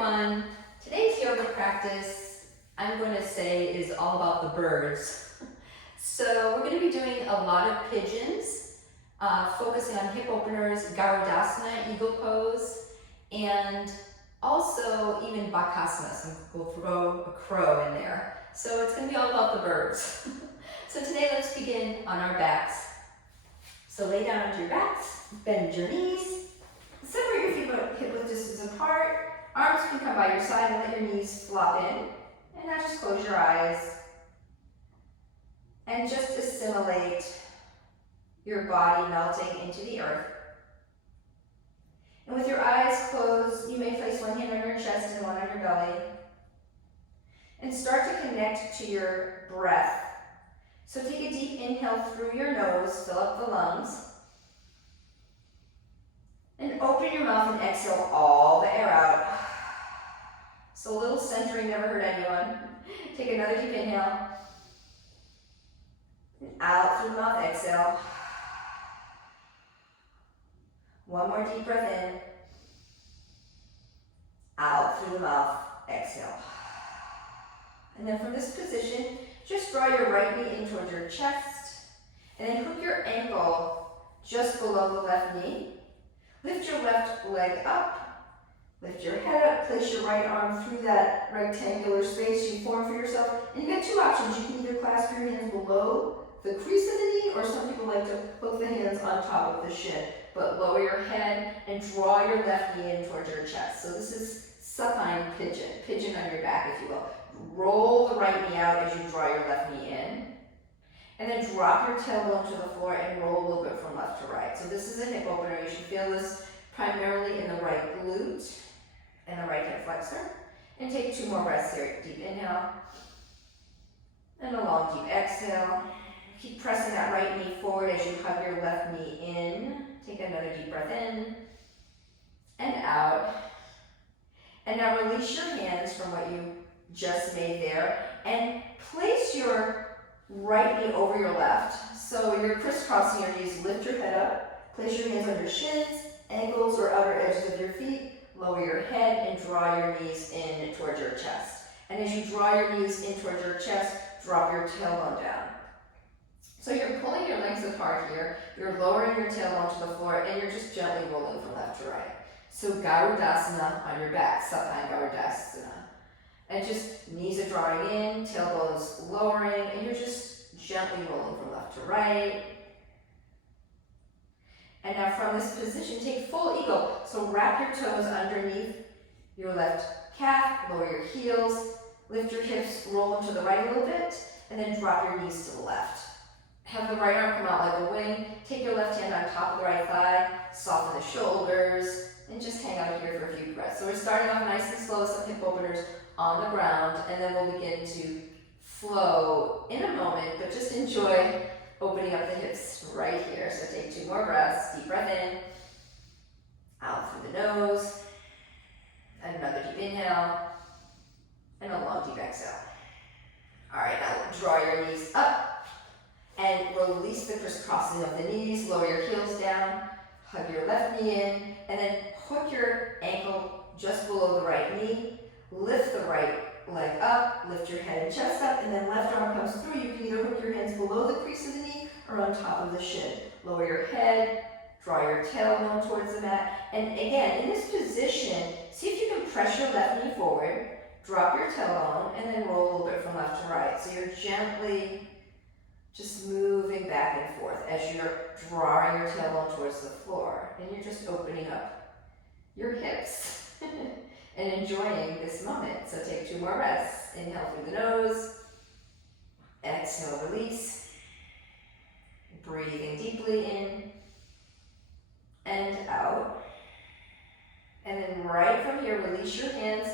everyone. Today's yoga practice, I'm going to say, is all about the birds. So we're going to be doing a lot of pigeons, focusing on hip openers, Garudasana, eagle pose, and also even Bakasana, so we'll throw a crow in there. So it's going to be all about the birds. So today let's begin on our backs. So lay down onto your backs, bend your knees, separate your feet about hip-width distance apart. Arms can come by your side and let your knees flop in. And now just close your eyes and just assimilate your body melting into the earth. And with your eyes closed, you may place one hand on your chest and one on your belly. And start to connect to your breath. So take a deep inhale through your nose, fill up the lungs. And open your mouth and exhale all the air out. So a little centering never hurt anyone. Take another deep inhale. And out through the mouth, exhale. One more deep breath in. Out through the mouth, exhale. And then from this position, just draw your right knee in towards your chest. And then hook your ankle just below the left knee. Lift your left leg up, lift your head up, place your right arm through that rectangular space you form for yourself. And you got two options. You can either clasp your hands below the crease of the knee, or some people like to hook the hands on top of the shin. But lower your head and draw your left knee in towards your chest. So this is supine pigeon, pigeon on your back, if you will. Roll the right knee out as you draw your left knee in. And then drop your tailbone to the floor and roll a little bit from left to right. So this is a hip opener. You should feel this primarily in the right glute and the right hip flexor. And take two more breaths here. Deep inhale. And a long deep exhale. Keep pressing that right knee forward as you hug your left knee in. Take another deep breath in and out. And now release your hands from what you just made there and place your right knee over your left. So you're crisscrossing your knees. Lift your head up. Place your hands on your shins, ankles, or outer edges of your feet. Lower your head and draw your knees in towards your chest. And as you draw your knees in towards your chest, drop your tailbone down. So you're pulling your legs apart here. You're lowering your tailbone to the floor, and you're just gently rolling from left to right. So Garudasana on your back, supine Garudasana. And just knees are drawing in, tailbones lowering, and you're just gently rolling from left to right. And now from this position, take full eagle. So wrap your toes underneath your left calf, lower your heels, lift your hips, roll them to the right a little bit, and then drop your knees to the left. Have the right arm come out like a wing. Take your left hand on top of the right thigh, soften the shoulders, and just hang out here for a few breaths. So we're starting off nice and slow, some hip openers on the ground, and then we'll begin to flow in a moment, but just enjoy opening up the hips right here. So take two more breaths. Deep breath in, out through the nose, and another deep inhale, and a long deep exhale. All right, now draw your knees up and release the crisscrossing of the knees. Lower your heels down, hug your left knee in, and then hook your ankle just below the right knee. Lift the right leg up, lift your head and chest up, and then left arm comes through. You can either hook your hands below the crease of the knee or on top of the shin. Lower your head, draw your tailbone towards the mat. And again, in this position, see if you can press your left knee forward, drop your tailbone, and then roll a little bit from left to right. So you're gently just moving back and forth as you're drawing your tailbone towards the floor. And you're just opening up your hips. And enjoying this moment. So take two more breaths. Inhale through the nose. Exhale, release. Breathing deeply in and out. And then right from here, release your hands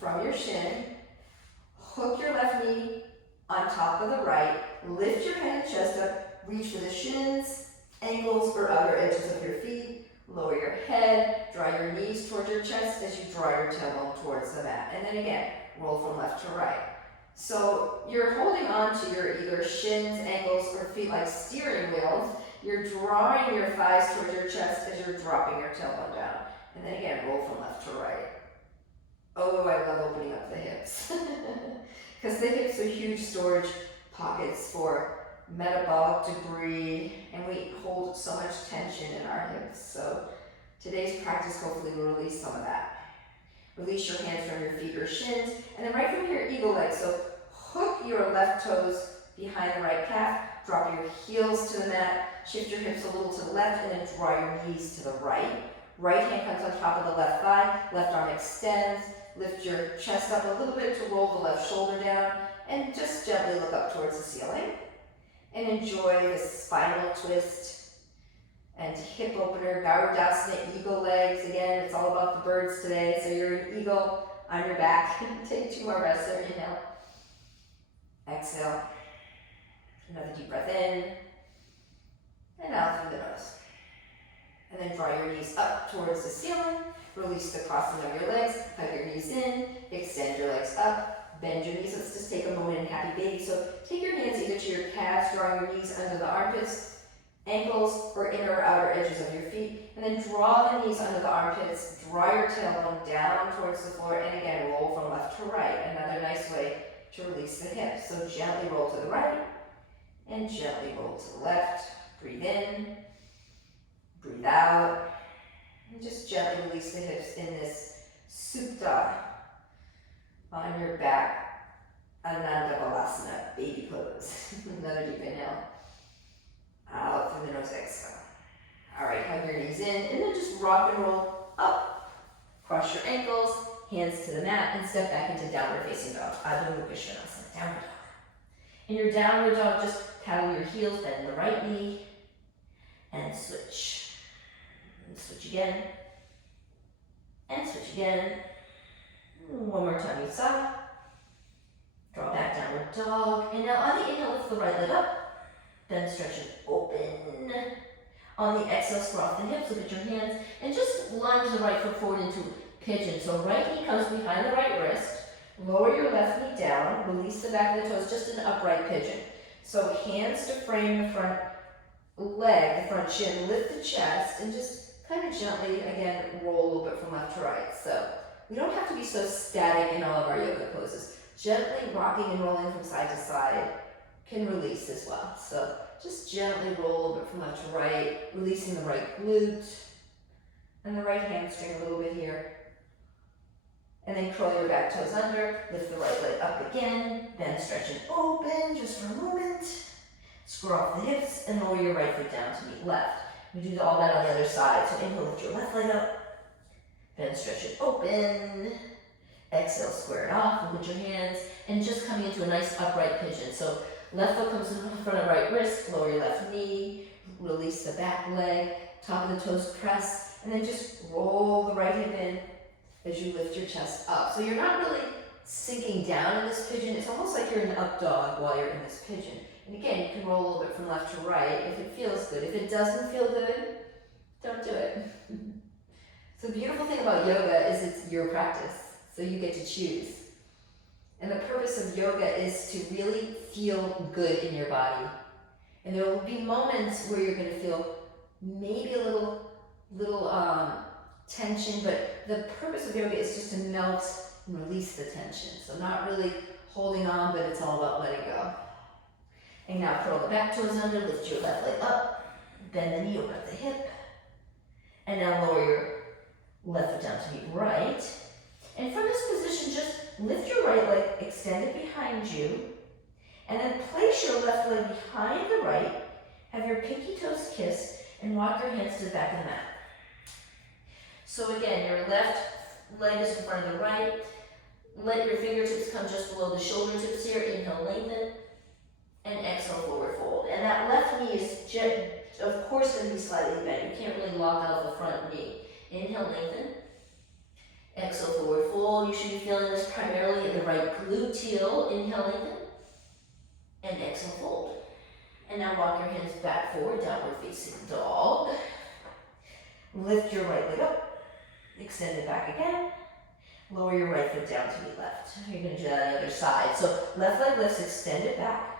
from your shin. Hook your left knee on top of the right. Lift your head and chest up. Reach for the shins, ankles, or outer edges of your feet. Lower your head, draw your knees towards your chest as you draw your tailbone towards the mat. And then again, roll from left to right. So you're holding on to your either shins, ankles, or feet like steering wheels. You're drawing your thighs towards your chest as you're dropping your tailbone down. And then again, roll from left to right. are huge storage pockets for metabolic debris, and we hold so much tension in our hips. So today's practice hopefully will release some of that. Release your hands from your feet or shins, and then right from here, eagle leg. So hook your left toes behind the right calf, drop your heels to the mat, shift your hips a little to the left, and then draw your knees to the right. Right hand comes on top of the left thigh, left arm extends, lift your chest up a little bit to roll the left shoulder down, and just gently look up towards the ceiling. And enjoy this spinal twist and hip opener, Garudasana, eagle legs. Again, it's all about the birds today. So you're an eagle on your back. Take 2 more breaths there. Inhale. Exhale. Another deep breath in. And out through the nose. And then draw your knees up towards the ceiling. Release the crossing of your legs. Hug your knees in. Extend your legs up. Bend your knees. Let's just take a moment in happy baby. So take your hands either to your calves, drawing your knees under the armpits, ankles, or inner or outer edges of your feet. And then draw the knees under the armpits. Draw your tailbone down towards the floor. And again, roll from left to right. Another nice way to release the hips. So gently roll to the right and gently roll to the left. Breathe in. Breathe out. And just gently release the hips in this supta on your back, Ananda Balasana, baby pose. Another deep inhale. Out through the nose, exhale. All right, hug your knees in, and then just rock and roll up. Cross your ankles, hands to the mat, and step back into downward facing dog. Adho Mukha Svanasana, downward dog. In your downward dog, just paddle your heels, bend the right knee, and switch. And switch again. And switch again. One more time each side. Draw back, downward dog. And now on the inhale, lift the right leg up. Then stretch it open. On the exhale, squat the hips, look at your hands, and just lunge the right foot forward into pigeon. So right knee comes behind the right wrist. Lower your left knee down. Release the back of the toes, just an upright pigeon. So hands to frame the front leg, the front shin. Lift the chest, and just kind of gently, again, roll a little bit from left to right. So we don't have to be so static in all of our yoga poses. Gently rocking and rolling from side to side can release as well. So just gently roll a little bit from left to right, releasing the right glute and the right hamstring a little bit here. And then curl your back toes under, lift the right leg up again, then stretch it open just for a moment. Square off the hips and lower your right foot down to meet left. We do all that on the other side. So inhale, lift your left leg up. Then stretch it open. Exhale, square it off. Look at your hands. And just coming into a nice upright pigeon. So left foot comes in front of right wrist. Lower your left knee. Release the back leg. Top of the toes press. And then just roll the right hip in as you lift your chest up. So you're not really sinking down in this pigeon. It's almost like you're in an up dog while you're in this pigeon. And again, you can roll a little bit from left to right if it feels good. If it doesn't feel good, don't do it. So the beautiful thing about yoga is it's your practice, so you get to choose. And the purpose of yoga is to really feel good in your body. And there will be moments where you're going to feel maybe a little tension, but the purpose of yoga is just to melt and release the tension. So not really holding on, but it's all about letting go. And now curl the back toes under, lift your left leg up, bend the knee, open up the hip, and now lower your left foot down to meet right. And from this position, just lift your right leg, extend it behind you, and then place your left leg behind the right, have your pinky toes kiss, and walk your hands to the back of the mat. So again, your left leg is in front of the right. Let your fingertips come just below the shoulder tips here. Inhale, lengthen. And exhale, forward fold. And that left knee is, of course, going to be slightly bent. You can't really lock out the front knee. Inhale, lengthen. Exhale, forward fold. You should be feeling this primarily at the right gluteal. Inhale, lengthen. And exhale, fold. And now walk your hands back forward, downward facing dog. Lift your right leg up. Extend it back again. Lower your right foot down to meet left. You're going to do that on the other side. So left leg lifts, extend it back.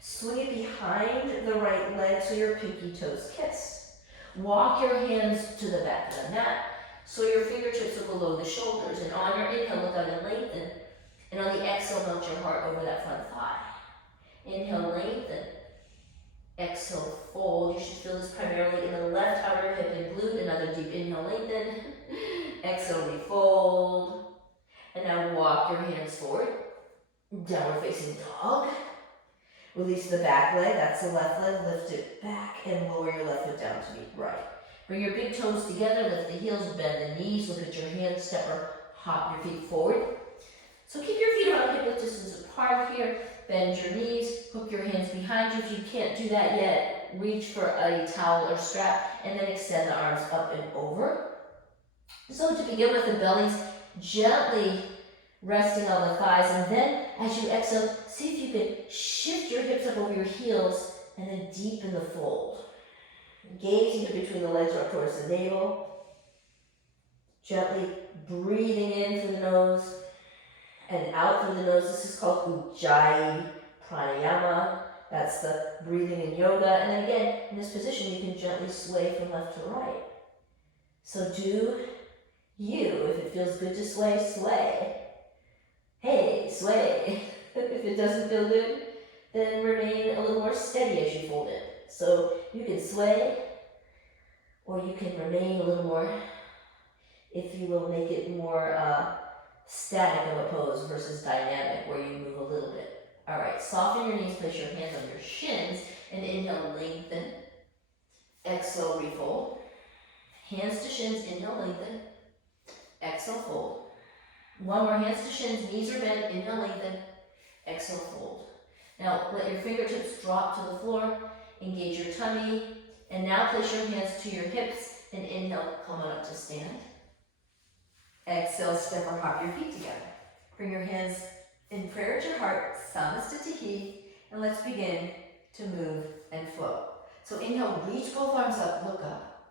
Swing it behind the right leg so your pinky toes kiss. Walk your hands to the back of the mat so your fingertips are below the shoulders. And on your inhale, look out and lengthen. And on the exhale, melt your heart over that front thigh. Inhale, lengthen. Exhale, fold. You should feel this primarily in the left outer hip and glute. Another deep inhale, lengthen. Exhale, refold. And now walk your hands forward. Downward facing dog. Release the back leg, that's the left leg. Lift it back and lower your left foot down to meet right. Bring your big toes together, lift the heels, bend the knees, look at your hands, step or hop your feet forward. So keep your feet around hip width distance apart here. Bend your knees, hook your hands behind you. If you can't do that yet, reach for a towel or strap, and then extend the arms up and over. So to begin with, the belly's gently resting on the thighs, and then as you exhale, see if you can shift your hips up over your heels and then deepen the fold. Gazing in between the legs up towards the navel. Gently breathing in through the nose and out through the nose. This is called Ujjayi Pranayama. That's the breathing in yoga. And then again, in this position, you can gently sway from left to right. So do you. If it feels good to sway, sway. Hey, sway. If it doesn't feel good, then remain a little more steady as you fold it. So you can sway, or you can remain a little more, if you will, make it more static of a pose versus dynamic, where you move a little bit. All right, soften your knees, place your hands on your shins, and inhale, lengthen. Exhale, refold. Hands to shins, inhale, lengthen. Exhale, fold. One more, hands to shins, knees are bent, inhale, lengthen. Exhale, fold. Now, let your fingertips drop to the floor, engage your tummy, and now place your hands to your hips, and inhale, come on up to stand. Exhale, step or hop your feet together. Bring your hands in prayer to your heart, Samastitihi, and let's begin to move and flow. So inhale, reach both arms up, look up.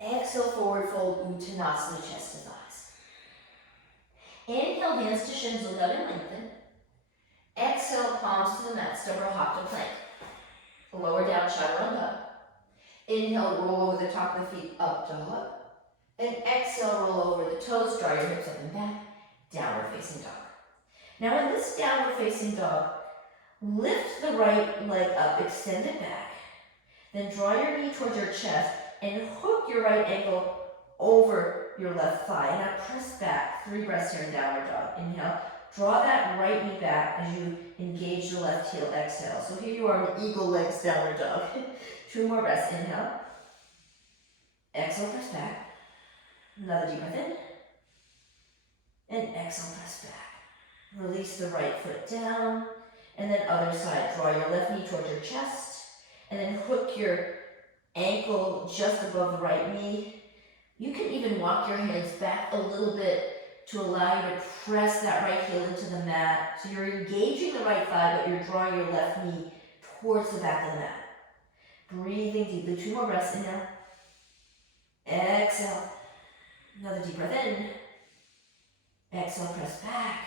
Exhale, forward fold, Uttanasana, chest to thighs. Inhale, hands to shins, look up and lengthen. Exhale, palms to the mat, step or hop to plank. Lower down, chaturanga. Inhale, roll over the top of the feet, up dog. And exhale, roll over the toes, draw your hips up and back, downward facing dog. Now in this downward facing dog, lift the right leg up, extend it back. Then draw your knee towards your chest and hook your right ankle over your left thigh. And now press back, 3 breaths here in downward dog. Inhale, draw that right knee back as you engage the left heel, exhale. So here you are in eagle legs, downward dog. 2 more breaths, inhale. Exhale, press back. Another deep breath in. And exhale, press back. Release the right foot down. And then other side, draw your left knee towards your chest. And then hook your ankle just above the right knee. You can even walk your hands back a little bit to allow you to press that right heel into the mat. So you're engaging the right thigh, but you're drawing your left knee towards the back of the mat. Breathing deeply, 2 more breaths, inhale. Exhale. Another deep breath in. Exhale, press back.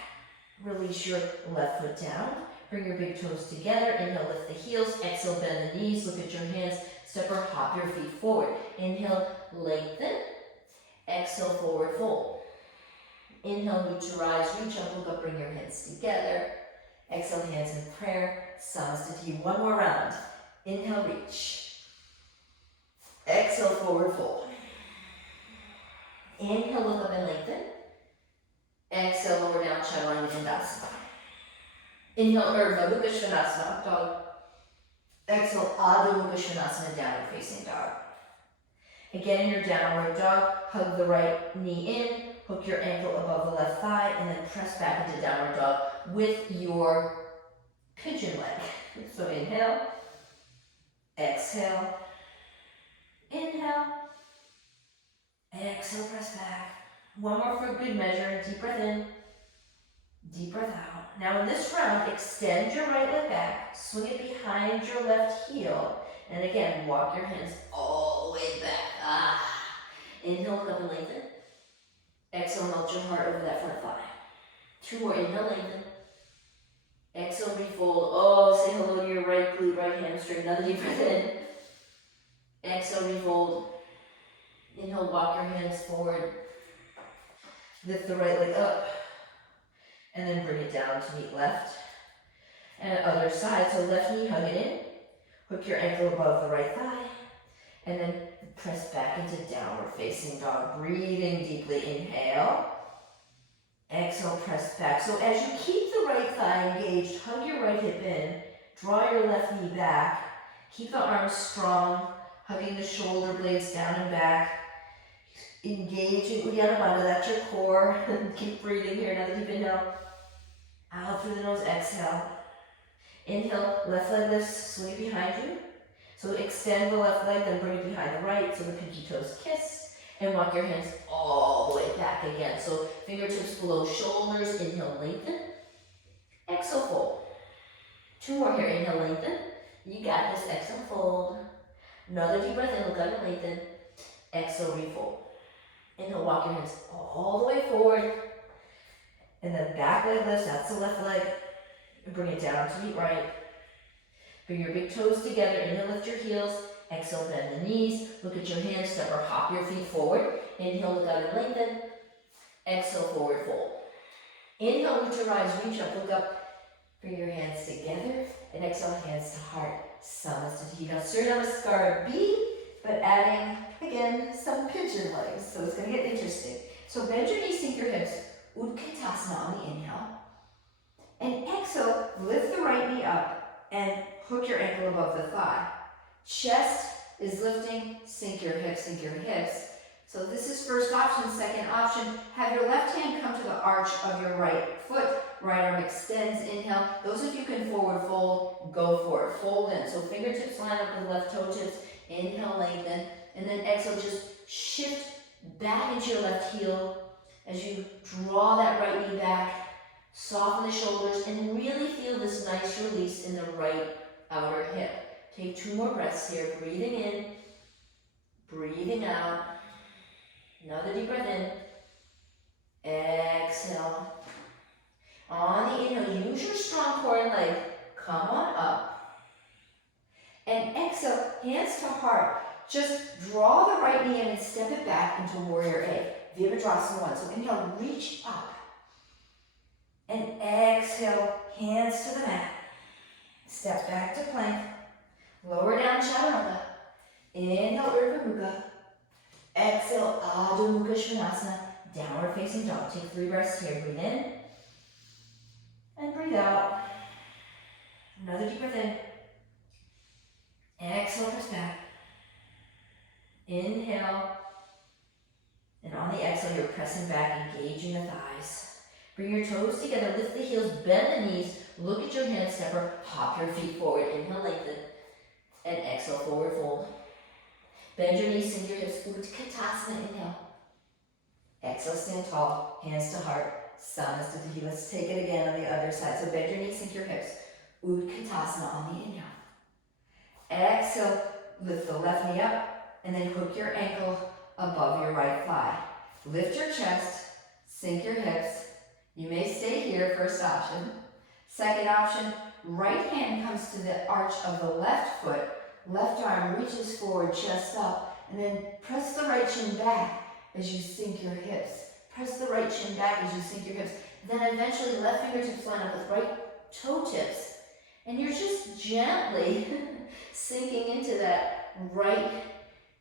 Release your left foot down. Bring your big toes together. Inhale, lift the heels. Exhale, bend the knees. Look at your hands. Step or hop your feet forward. Inhale, lengthen. Exhale, forward fold. Inhale, root to rise. Reach up, look up, bring your hands together. Exhale, hands in prayer. Samastitihi. 1 more round. Inhale, reach. Exhale, forward fold. Inhale, look up and lengthen. Exhale, lower down, chaturanga dandasana. Inhale, Urdhva Mukha Svanasana, dog. Exhale, Adho Mukha Svanasana, downward facing dog. Again, in your downward dog, hug the right knee in, hook your ankle above the left thigh, and then press back into downward dog with your pigeon leg. So inhale, exhale, inhale, exhale, press back. 1 more for good measure. Deep breath in, deep breath out. Now in this round, extend your right leg back, swing it behind your left heel, and again, walk your hands all the way back. Inhale, look up and lengthen. Exhale, melt your heart over that front thigh. 2 more, inhale, lengthen. Exhale, refold. Oh, say hello to your right glute, right hamstring. Another deep breath in. Exhale, refold. Inhale, walk your hands forward. Lift the right leg up. And then bring it down to meet left. And other side, so left knee, hug it in. Hook your ankle above the right thigh. And then press back into downward facing dog. Breathing deeply, inhale. Exhale, press back. So as you keep the right thigh engaged, hug your right hip in. Draw your left knee back. Keep the arms strong, hugging the shoulder blades down and back. Engaging Uddiyana Bandha, that's your core. Keep breathing here, another deep inhale. Out through the nose, exhale. Inhale, left leg lifts, swing it behind you. So extend the left leg, then bring it behind the right, so the pinky toes kiss. And walk your hands all the way back again. So fingertips below shoulders, inhale, lengthen. Exhale, fold. 2 more here, inhale, lengthen. You got this, exhale, fold. Another deep breath in, look up and lengthen. Exhale, refold. Inhale, walk your hands all the way forward. And then back leg lifts, that's the left leg. Bring it down to meet right. Bring your big toes together, inhale, lift your heels. Exhale, bend the knees. Look at your hands, step or hop your feet forward. Inhale, look out and lengthen. Exhale, forward fold. Inhale, root your eyes, reach up, look up. Bring your hands together. And exhale, hands to heart. Samasthiti. Now, Surya Namaskar B, but adding, again, some pigeon legs. So it's going to get interesting. So bend your knees, sink your hips. Utkatasana on the inhale. And exhale, lift the right knee up and hook your ankle above the thigh. Chest is lifting, sink your hips, sink your hips. So this is first option. Second option, have your left hand come to the arch of your right foot. Right arm extends, inhale. Those of you who can forward fold, go for it. Fold in. So fingertips line up with left toe tips. Inhale, lengthen. And then exhale, just shift back into your left heel as you draw that right knee back. Soften the shoulders and really feel this nice release in the right outer hip. Take 2 more breaths here. Breathing in, breathing out. Another deep breath in. Exhale. On the inhale, use your strong core and leg. Come on up. And exhale, hands to heart. Just draw the right knee in and step it back into Warrior A. Virabhadrasana 1. So inhale, reach up. And exhale, hands to the mat. Step back to plank. Lower down chaturanga. Inhale, Urdhva Mukha. Exhale, Adho Mukha Svanasana. Downward facing dog. Take 3 breaths here. Breathe in. And breathe out. Another deep breath in. Exhale, press back. Inhale. And on the exhale, you're pressing back, engaging the thighs. Bring your toes together, lift the heels, bend the knees, look at your hand stepper, hop your feet forward, inhale, lengthen, and exhale, forward fold. Bend your knees, sink your hips, Utkatasana, inhale. Exhale, stand tall, hands to heart, Samasthiti. Let's take it again on the other side. So bend your knees, sink your hips, Utkatasana on the inhale. Exhale, lift the left knee up, and then hook your ankle above your right thigh. Lift your chest, sink your hips. You may stay here, first option. Second option, right hand comes to the arch of the left foot. Left arm reaches forward, chest up, and then press the right shin back as you sink your hips. Press the right shin back as you sink your hips. Then eventually left fingertips line up with right toe tips. And you're just gently sinking into that right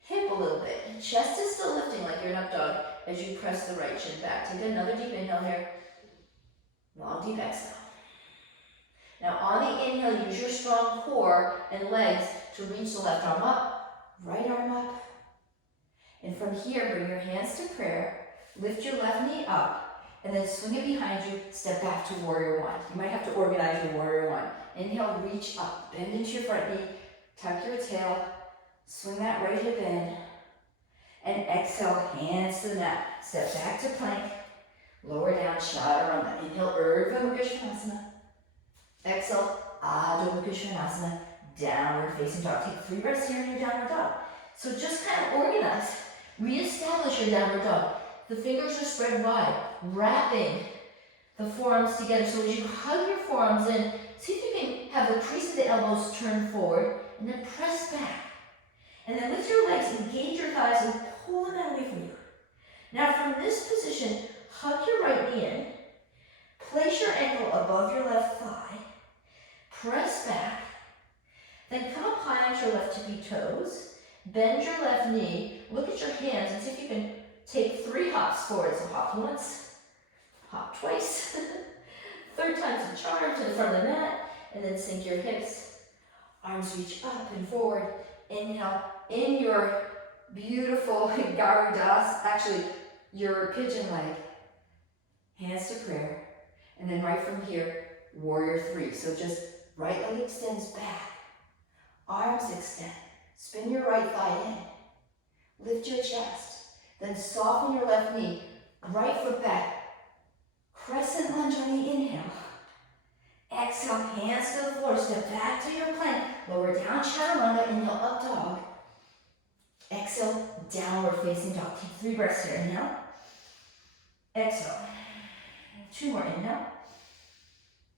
hip a little bit. Chest is still lifting like you're an up dog as you press the right shin back. Take another deep inhale here. Long deep exhale. Now on the inhale, use your strong core and legs to reach the left arm up, right arm up. And from here, bring your hands to prayer, lift your left knee up, and then swing it behind you, step back to Warrior 1. You might have to organize your Warrior 1. Inhale, reach up, bend into your front knee, tuck your tail, swing that right hip in, and exhale, hands to the mat. Step back to plank. Lower down, chaturanga. Inhale, Urdhva Mukha Svanasana. Exhale, Adho Mukha Svanasana. Downward facing dog. Take 3 breaths here in your downward dog. So just kind of organize. Reestablish your downward dog. The fingers are spread wide, wrapping the forearms together. So as you hug your forearms in, see if you can have the crease of the elbows turn forward, and then press back. And then lift your legs, engage your thighs, and pull them out away from you. Now from this position, hug your right knee in, place your ankle above your left thigh, press back, then come up high onto your left tippy toes, bend your left knee, look at your hands and see if you can take 3 hops forward. So hop once, hop twice, third time's a charm to the front of the mat, and then sink your hips. Arms reach up and forward. Inhale in your beautiful Garudas, actually your pigeon leg. Hands to prayer. And then right from here, warrior 3. So just right leg extends back. Arms extend. Spin your right thigh in. Lift your chest. Then soften your left knee. Right foot back. Crescent lunge on the inhale. Exhale, hands to the floor. Step back to your plank. Lower down, chaturanga. Inhale, up dog. Exhale, downward facing dog. Take 3 breaths here. Inhale. Exhale. 2 more. Inhale.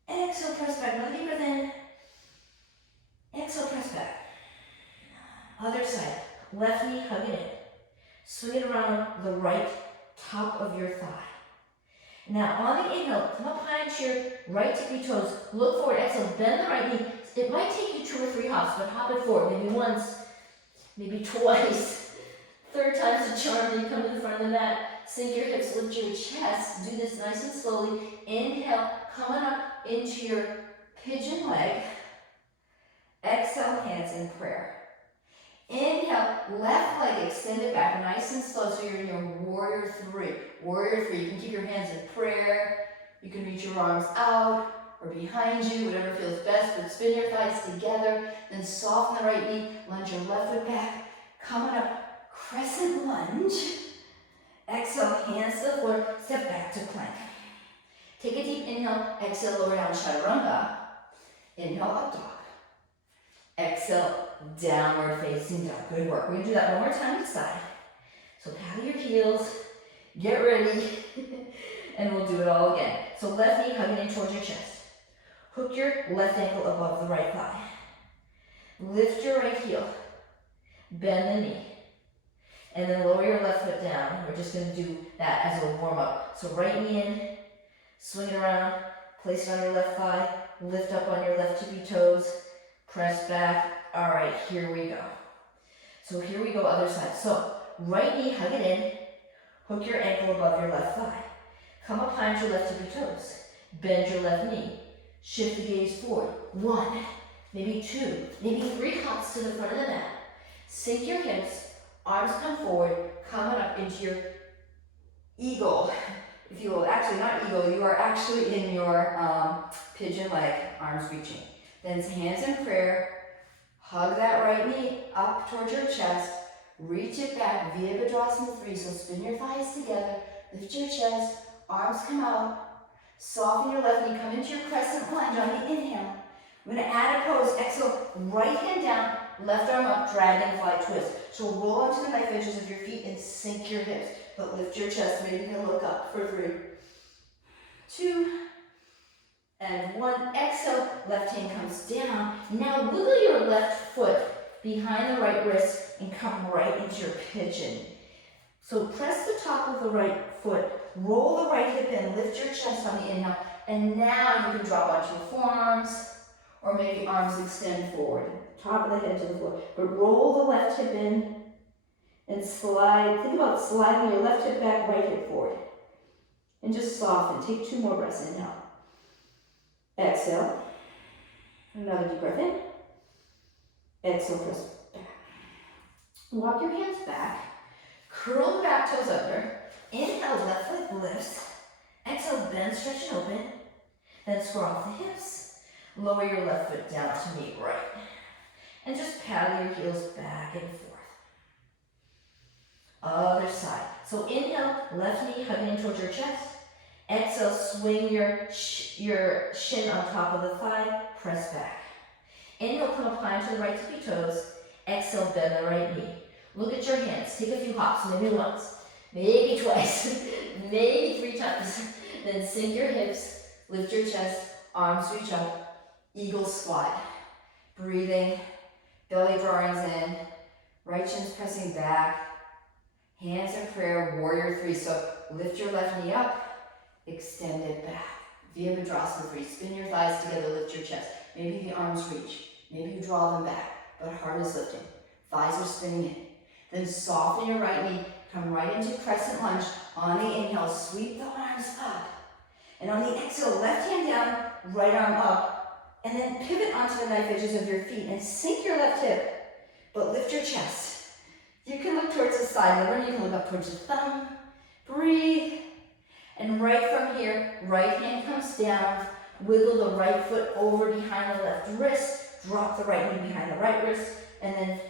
Exhale, press back. Another deep breath in. Exhale, press back. Other side. Left knee, hug it in. Swing it around the right top of your thigh. Now, on the inhale, come up high onto your right tippy toes. Look forward. Exhale, bend the right knee. It might take you 2 or 3 hops, but hop it forward. Maybe once, maybe twice. Third time's a charm. Then you come to the front of the mat. Sink your hips, lift your chest. Do this nice and slowly. Inhale, coming up into your pigeon leg. Exhale, hands in prayer. Inhale, left leg extended back, nice and slow, so you're in your warrior 3. Warrior 3, you can keep your hands in prayer. You can reach your arms out or behind you, whatever feels best, but spin your thighs together. Then soften the right knee, lunge your left foot back. Coming up, crescent lunge. Exhale, hands to the floor, step back to plank. Take a deep inhale, exhale, lower down, chaturanga. Inhale, up dog. Exhale, downward facing dog. Good work. We're going to do that one more time each side. So paddle your heels, get ready, and we'll do it all again. So left knee hugging in towards your chest. Hook your left ankle above the right thigh. Lift your right heel. Bend the knee. And then lower your left foot down. We're just going to do that as a warm-up. So right knee in, swing it around, place it on your left thigh, lift up on your left tippy toes, press back. All right, here we go. So here we go, other side. So right knee, hug it in, hook your ankle above your left thigh. Come up high onto your left tippy toes. Bend your left knee. Shift the gaze forward. 1, maybe 2, maybe 3 hops to the front of the mat. Sink your hips. Arms come forward, coming up into your eagle, if you will. Actually, not eagle, you are actually in your pigeon leg, arms reaching. Then hands in prayer, hug that right knee up towards your chest, reach it back, Virabhadrasana 3, so spin your thighs together, lift your chest, arms come out, soften your left knee, come into your crescent lunge on the inhale. We're going to add a pose, exhale, right hand down, left arm up, dragonfly twist. So roll onto the knife edges of your feet and sink your hips. But lift your chest, maybe you can look up for 3, 2, and 1. Exhale, left hand comes down. Now wiggle your left foot behind the right wrist and come right into your pigeon. So press the top of the right foot, roll the right hip in, lift your chest on the inhale, and now you can drop onto your forearms, or maybe arms extend forward. Top of the head to the floor. But roll the left hip in and slide. Think about sliding your left hip back, right hip forward. And just soften. Take 2 more breaths. Inhale. Exhale. Another deep breath in. Exhale, press back. Walk your hands back. Curl the back toes under. Inhale, left leg lifts. Exhale, bend, stretch, and open. Then square off the hips. Lower your left foot down to meet right. And just paddle your heels back and forth. Other side. So inhale, left knee hugging in towards your chest. Exhale, swing your shin on top of the thigh, press back. Inhale, come up high to the right tippy toes. Exhale, bend the right knee. Look at your hands. Take a few hops, maybe once, maybe twice, maybe 3 times. Then sink your hips, lift your chest, arms reach up. Eagle squat. Breathing, belly drawings in, right shin's pressing back, hands in prayer, warrior 3. So lift your left knee up, extend it back. Virabhadrasana 3. Spin your thighs together, lift your chest. Maybe the arms reach. Maybe you draw them back, but heart is lifting. Thighs are spinning in. Then soften your right knee. Come right into crescent lunge. On the inhale, sweep the arms up. And on the exhale, left hand down, right arm up. And then pivot onto the knife edges of your feet and sink your left hip, but lift your chest. You can look towards the side, or you can look up towards the thumb. Breathe. And right from here, right hand comes down. Wiggle the right foot over behind the left wrist. Drop the right knee behind the right wrist. And then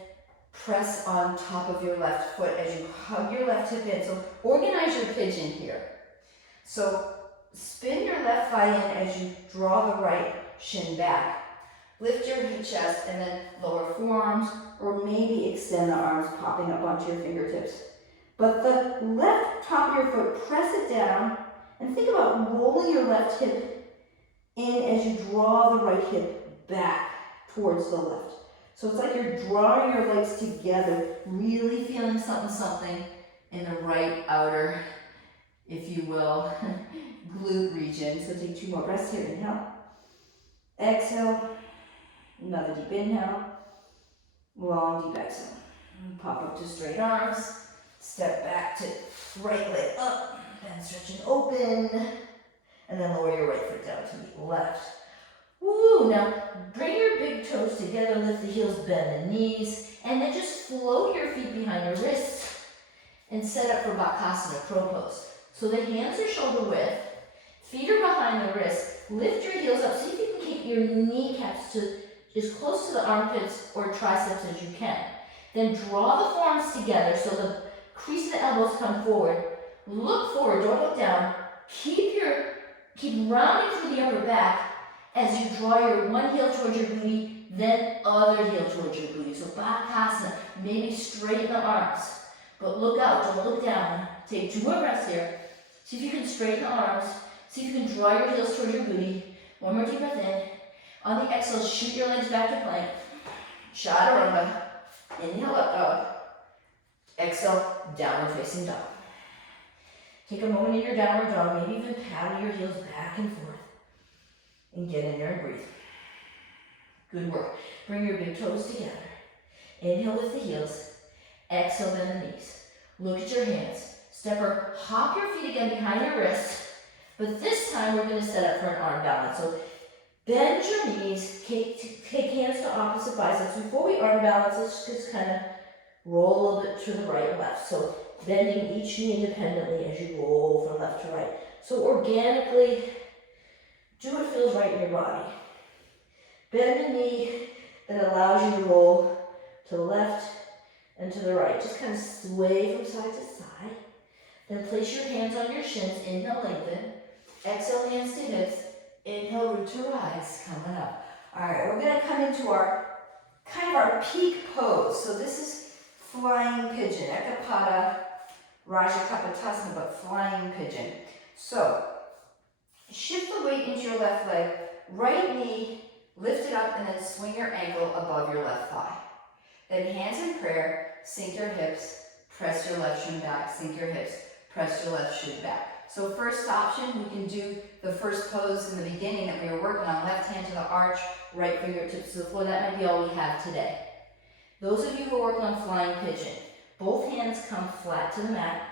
press on top of your left foot as you hug your left hip in. So organize your pigeon here. So spin your left thigh in as you draw the right shin back. Lift your chest and then lower forearms, or maybe extend the arms, popping up onto your fingertips. But the left top of your foot, press it down, and think about rolling your left hip in as you draw the right hip back towards the left. So it's like you're drawing your legs together, really feeling something in the right outer, if you will, glute region. So take 2 more breaths here. Inhale. Exhale. Another deep inhale. Long deep exhale. Pop up to straight arms. Step back to right leg up. And stretch and open. And then lower your right foot down to the left. Woo! Now bring your big toes together, lift the heels, bend the knees, and then just float your feet behind your wrists and set up for Bakasana, crow pose. So the hands are shoulder width, feet are behind the wrists, lift your heels up, see if you can keep your kneecaps to as close to the armpits or triceps as you can. Then draw the forearms together so the crease of the elbows come forward. Look forward, don't look down. Keep rounding through the upper back as you draw your one heel towards your booty, then other heel towards your booty. So Bakasana, maybe straighten the arms, but look out, don't look down. Take 2 more breaths here. See if you can straighten the arms. See if you can draw your heels towards your booty. 1 more deep breath in. On the exhale, shoot your legs back to plank. Chaturanga. Inhale, up dog. Exhale, downward facing dog. Take a moment in your downward dog, maybe even paddle your heels back and forth. And get in there and breathe. Good work. Bring your big toes together. Inhale, lift the heels. Exhale, bend the knees. Look at your hands. Step or hop your feet again behind your wrists. But this time we're going to set up for an arm balance. So bend your knees. Take hands to opposite biceps. Before we arm balance, let's just kind of roll a little bit to the right and left. So bending each knee independently as you roll from left to right. So organically, do what feels right in your body. Bend the knee that allows you to roll to the left and to the right. Just kind of sway from side to side. Then place your hands on your shins. Inhale, lengthen. Exhale, hands to hips. Inhale, root to rise. Coming up. All right, we're going to come into our peak pose. So this is flying pigeon. Ekapada, Rajakapatasana, but flying pigeon. So shift the weight into your left leg. Right knee, lift it up, and then swing your ankle above your left thigh. Then hands in prayer, sink your hips, press your left shin back, sink your hips, press your left shin back. So first option, we can do the first pose in the beginning that we were working on, left hand to the arch, right fingertips to the floor. That might be all we have today. Those of you who are working on flying pigeon, both hands come flat to the mat.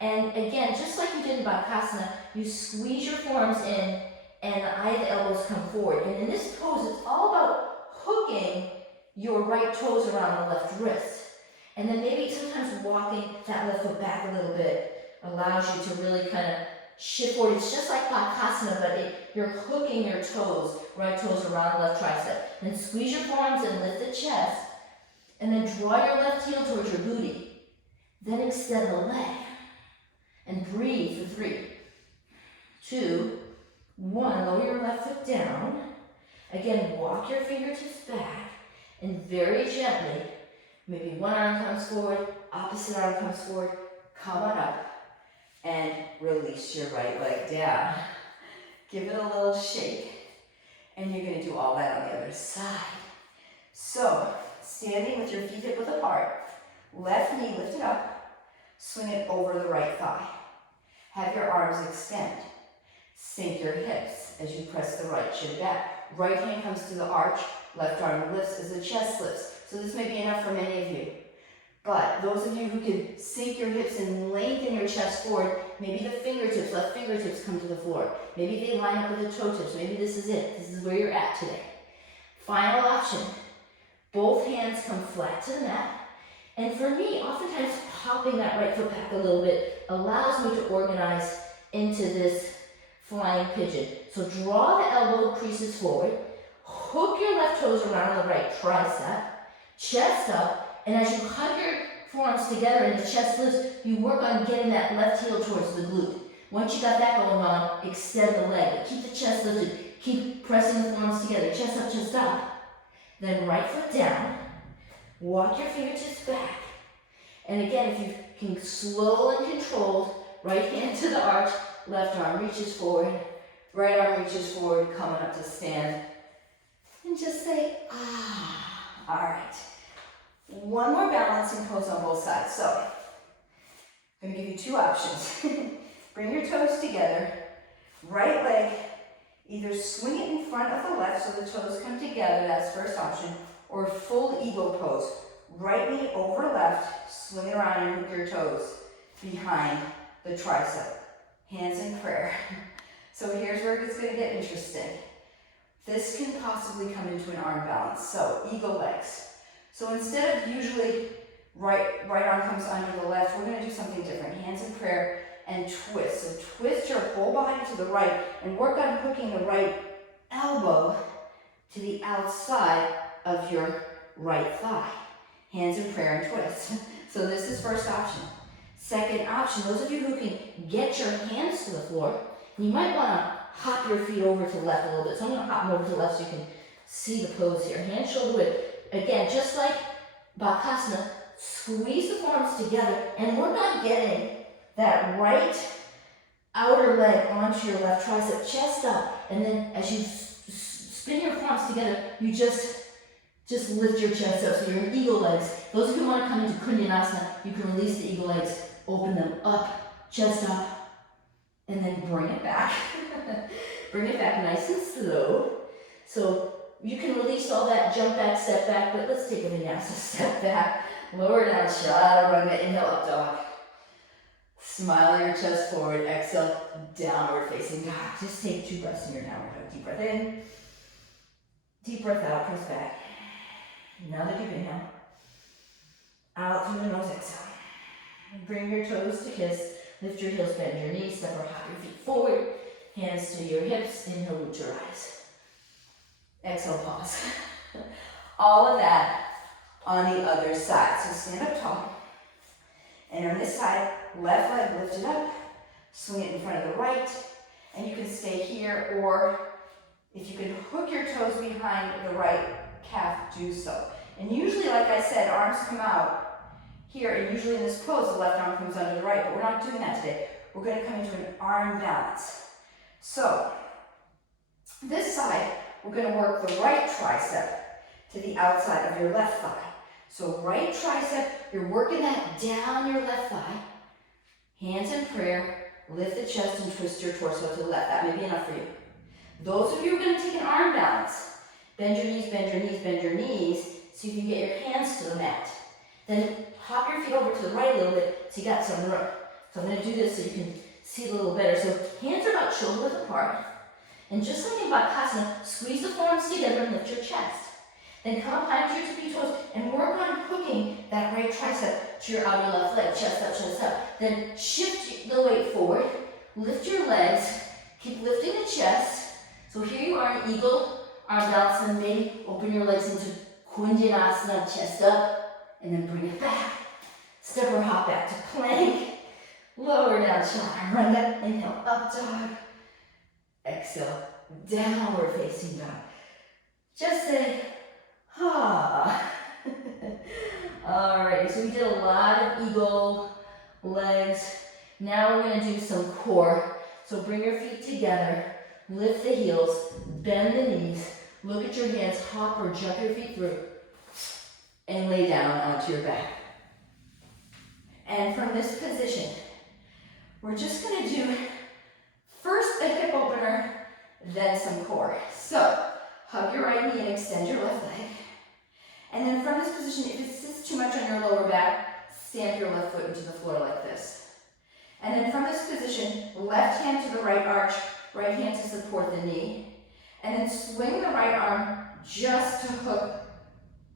And again, just like you did in Bakasana, you squeeze your forearms in and eye the elbows come forward. And in this pose, it's all about hooking your right toes around the left wrist. And then maybe sometimes walking that left foot back a little bit allows you to really kind of shift forward. It's just like Bakasana, but you're hooking your toes, right toes around the left tricep. Then squeeze your forearms in, lift the chest, and then draw your left heel towards your booty. Then extend the leg. And breathe for 3, 2, 1. Lower your left foot down. Again, walk your fingertips back. And very gently, maybe one arm comes forward, opposite arm comes forward. Come on up. And release your right leg down. Give it a little shake. And you're going to do all that on the other side. So, standing with your feet hip width apart. Left knee lifted up. Swing it over the right thigh. Have your arms extend. Sink your hips as you press the right shin back. Right hand comes to the arch, left arm lifts as the chest lifts. So this may be enough for many of you. But those of you who can sink your hips and lengthen your chest forward, maybe the fingertips, left fingertips come to the floor. Maybe they line up with the toe tips. Maybe this is it. This is where you're at today. Final option. Both hands come flat to the mat. And for me, oftentimes popping that right foot back a little bit allows me to organize into this flying pigeon. So draw the elbow creases forward, hook your left toes around the right tricep, chest up, and as you hug your forearms together and the chest lifts, you work on getting that left heel towards the glute. Once you got that going on, extend the leg, but keep the chest lifted, keep pressing the forearms together, chest up, chest up. Then right foot down, walk your fingertips back. And again, if you can slow and controlled, right hand to the arch, left arm reaches forward, right arm reaches forward, coming up to stand. And just say, ah. All right. One more balancing pose on both sides. So, I'm gonna give you two options. Bring your toes together, right leg, either swing it in front of the left so the toes come together, that's first option, or full eagle pose. Right knee over left, swing it around and hook your toes behind the tricep. Hands in prayer. So here's where it's going to get interesting. This can possibly come into an arm balance. So eagle legs. So instead of usually right arm comes under the left, we're going to do something different. Hands in prayer and twist. So twist your whole body to the right and work on hooking the right elbow to the outside of your right thigh. Hands in prayer and twist. So this is first option. Second option, those of you who can get your hands to the floor, you might want to hop your feet over to the left a little bit. So I'm going to hop them over to the left so you can see the pose here. Hands shoulder width. Again, just like Bakasana, squeeze the forearms together and work on getting that right outer leg onto your left tricep, chest up, and then as you spin your forearms together, you just lift your chest up. So you're in eagle legs. Those of you who want to come into Kundanasana, you can release the eagle legs, open them up, chest up, and then bring it back. Bring it back nice and slow. So you can release all that jump back, step back, but let's take a vinyasa. Step back, lower down, chaturanga, inhale, up dog. Smile your chest forward, exhale, downward facing dog. Just take 2 breaths in your downward dog. Deep breath in, deep breath out, press back. Another deep inhale. Out through the nose, exhale. Bring your toes to kiss. Lift your heels, bend your knees, step or hop your feet forward. Hands to your hips. Inhale, root your eyes. Exhale, pause. All of that on the other side. So stand up tall. And on this side, left leg lifted up. Swing it in front of the right. And you can stay here, or if you can hook your toes behind the right calf, do so. And usually, like I said, arms come out here, and usually in this pose, the left arm comes under the right, but we're not doing that today. We're going to come into an arm balance. So, this side, we're going to work the right tricep to the outside of your left thigh. So right tricep, you're working that down your left thigh. Hands in prayer, lift the chest and twist your torso to the left. That may be enough for you. Those of you who are going to take an arm balance, bend your knees, bend your knees, bend your knees, so you can get your hands to the mat. Then hop your feet over to the right a little bit, so you got some room. So I'm going to do this so you can see a little better. So hands are about shoulder width apart. And just like in Bakasana, squeeze the forearms together and lift your chest. Then come up high to your tippy toes and work on hooking that right tricep to your outer left leg, chest up, chest up. Then shift the weight forward, lift your legs, keep lifting the chest. So here you are in eagle, arm balance, and maybe open your legs into Kundanasana, chest up, and then bring it back. Step or hop back to plank. Lower down, chaturanga. Inhale, up dog. Exhale, downward facing dog. Just say, ah. Alrighty, so we did a lot of eagle legs. Now we're going to do some core. So bring your feet together, lift the heels, bend the knees, look at your hands, hop or jump your feet through, and lay down onto your back. And from this position, we're just going to do first a hip opener then some core. So, hug your right knee and extend your left leg. And then from this position, if it sits too much on your lower back, stamp your left foot into the floor like this. And then from this position, left hand to the right arch, right hand to support the knee. And then swing the right arm just to hook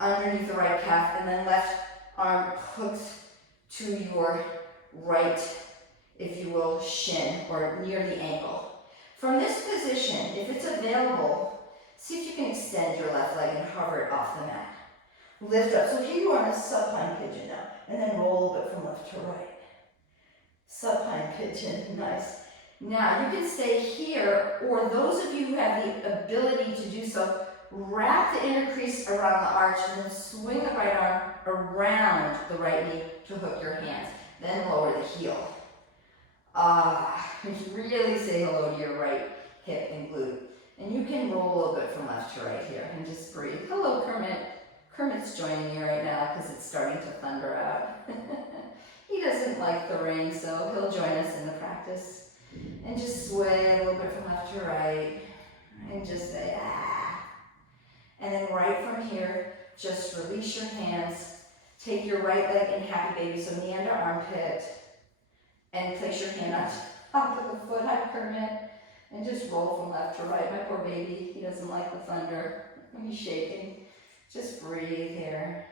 underneath the right calf, and then left arm hooked to your right, if you will, shin or near the ankle. From this position, if it's available, see if you can extend your left leg and hover it off the mat. Lift up. So here you are in a supine pigeon now, and then roll a bit from left to right. Supine pigeon, nice. Now you can stay here, or those of you who have the ability to do so, wrap the inner crease around the arch and then swing the right arm around the right knee to hook your hands. Then lower the heel. Really say hello to your right hip and glute. And you can roll a little bit from left to right here and just breathe. Hello, Kermit. Kermit's joining you right now because it's starting to thunder out. He doesn't like the rain, so he'll join us in the practice. And just sway a little bit from left to right. And just say, ah. And then right from here, just release your hands. Take your right leg in happy baby, so knee under armpit. And place your hand on top of the foot. Hi, Kermit. And just roll from left to right. My poor baby, he doesn't like the thunder. He's shaking. Just breathe here.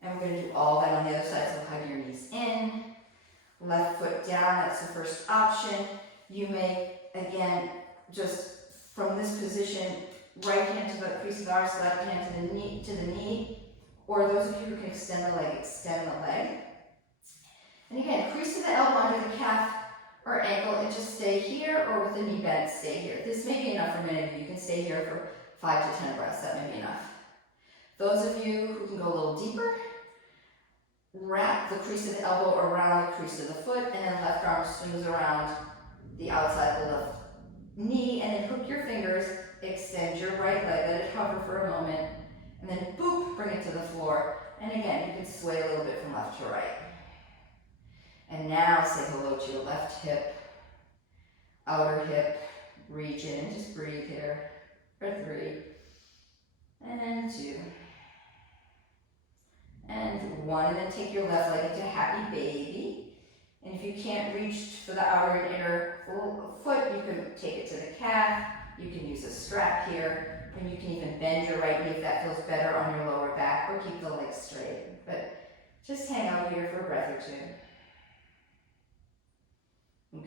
And we're going to do all that on the other side. So hug your knees in. Left foot down, that's the first option. You may, again, just from this position, right hand to the crease of the arch, left hand to the knee. Or those of you who can extend the leg, extend the leg. And again, crease of the elbow under the calf or ankle, and just stay here, or with the knee bent, stay here. This may be enough for many of you. You can stay here for 5 to 10 breaths. That may be enough. Those of you who can go a little deeper, wrap the crease of the elbow around the crease of the foot, and then left arm swings around the outside of the left knee, and then hook your fingers, extend your right leg, let it hover for a moment, and then boop, bring it to the floor. And again, you can sway a little bit from left to right. And now say hello to your left hip, outer hip region, and just breathe here for 3, and 2, and 1, and then take your left leg into happy baby. And if you can't reach for the outer and inner foot, you can take it to the calf. You can use a strap here, and you can even bend your right knee if that feels better on your lower back, or keep the legs straight. But just hang out here for a breath or 2.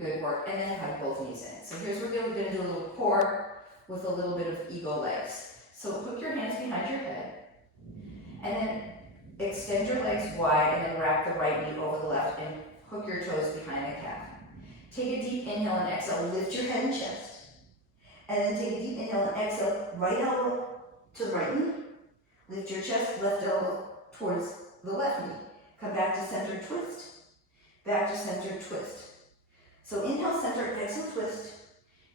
Good work. And then hug both knees in. So here's where we're going to do a little core with a little bit of ego legs. So hook your hands behind your head, and then extend your legs wide, and then wrap the right knee over the left and hook your toes behind the calf. Take a deep inhale and exhale, lift your head and chest. And then take a deep inhale and exhale, right elbow to the right knee. Lift your chest, left elbow towards the left knee. Come back to center, twist. Back to center, twist. So inhale, center, exhale, twist.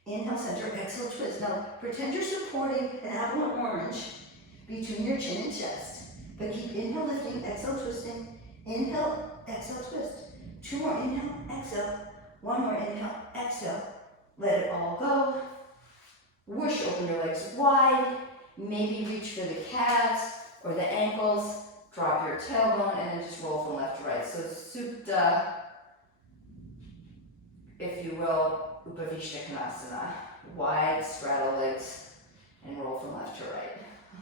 Inhale, center, exhale, twist. Now pretend you're supporting an apple and orange between your chin and chest. But keep inhale, lifting, exhale, twisting. Inhale, exhale, twist. 2 more inhale, exhale. 1 more inhale, exhale. Let it all go. Whoosh, open your legs wide. Maybe reach for the calves or the ankles. Drop your tailbone, and then just roll from left to right. So Supta, if you will, Upavishta Konasana. Wide, straddle legs, and roll from left to right.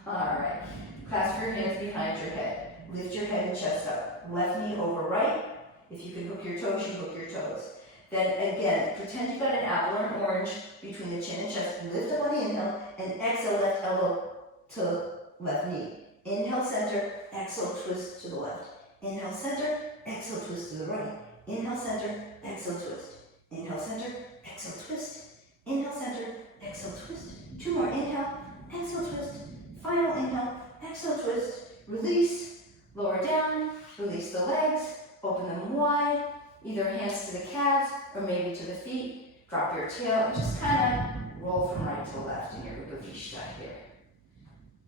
All right. Clasp your hands behind your head. Lift your head and chest up. Left knee over right. If you can hook your toes, you hook your toes. Then again, pretend you've got an apple or an orange between the chin and chest. Lift up on the inhale, and exhale, left elbow to left knee. Inhale, center, exhale, twist to the left. Inhale, center, exhale, twist to the right. Inhale, center, exhale, twist. Inhale, center, exhale, twist. Inhale, center, exhale, twist. 2 more, inhale, exhale, twist. Final inhale, exhale, twist. Release, lower down, release the legs, open them wide, either hands to the calves or maybe to the feet. Drop your tail and just kind of roll from right to left in your Upavishta here.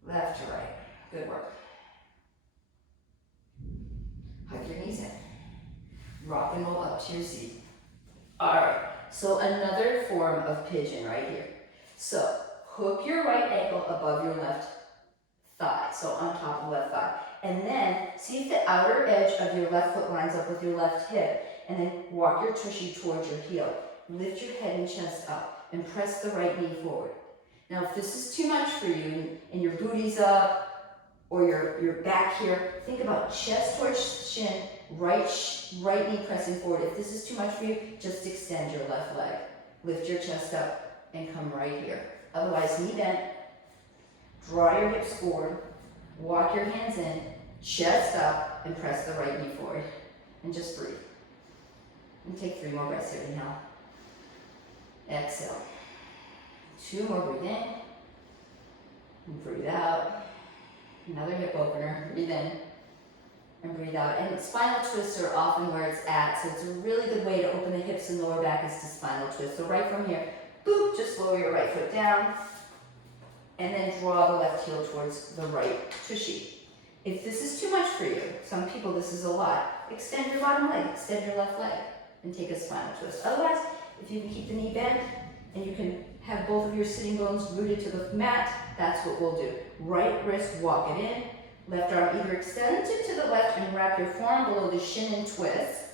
Left to right. Good work. Hug your knees in. Rock and roll up to your seat. All right. so another form of pigeon right here. So hook your right ankle above your left thigh, so on top of the left thigh. And then see if the outer edge of your left foot lines up with your left hip, and then walk your tushy towards your heel. Lift your head and chest up, and press the right knee forward. Now if this is too much for you, and your booty's up, or your back here, think about chest towards shin, right knee pressing forward. If this is too much for you, just extend your left leg. Lift your chest up and come right here. Otherwise, knee bent, draw your hips forward, walk your hands in, chest up, and press the right knee forward. And just breathe. And take 3 more breaths here. Inhale. Exhale. 2 more, breathe in. And breathe out. Another hip opener, breathe in. And breathe out. And spinal twists are often where it's at, so it's a really good way to open the hips and lower back is to spinal twist. So right from here, boop, just lower your right foot down. And then draw the left heel towards the right tushy. If this is too much for you, some people this is a lot, extend your bottom leg, extend your left leg, and take a spinal twist. Otherwise, if you can keep the knee bent, and you can have both of your sitting bones rooted to the mat, that's what we'll do. Right wrist, walk it in. Left arm either extend it to the left and wrap your forearm below the shin and twist,